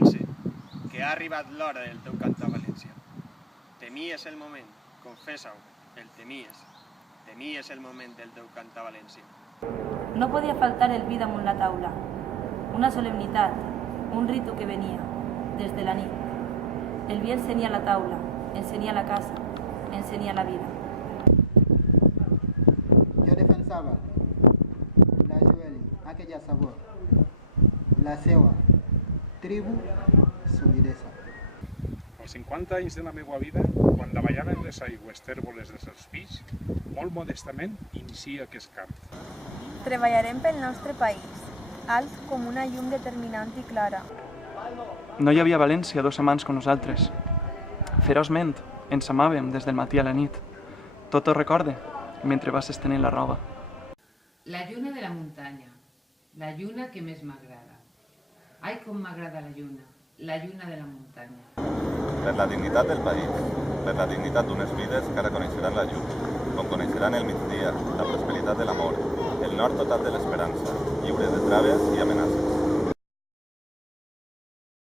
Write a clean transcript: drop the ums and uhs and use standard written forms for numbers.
Pense que ha arribat l'hora del teu cantar valencià. Temies el moment, confessa-ho, el temies. Temies el moment del teu cantar valencià. No podia faltar el vi damunt la taula. Una solemnitat, un ritu que venia, des de la nit. El vi encenia la taula, encenia la casa, encenia la vida. Yo defensaba la Joeli, aquella sabor, la seva, tribu, solidesa. Als 50 anys de la meva vida, quan davallaven les aigües tèrboles dels Espills, molt modestament inicia aquest cant. Treballarem pel nostre país, alt com una llum determinant i clara. No hi havia a València dos amants com nosaltres. Ferozment, ens amàvem des del matí a la nit. Tot ho recorde, mentre vas estenent la roba. La lluna de la muntanya, la lluna que més m'agrada. Ai, com m'agrada la lluna de la muntanya. Per la dignitat del país, per la dignitat d'unes vides que ara coneixeran la llum, com coneixeran el migdia, la prosperitat de l'amor, el nord total de l'esperança, lliure de traves i amenaces.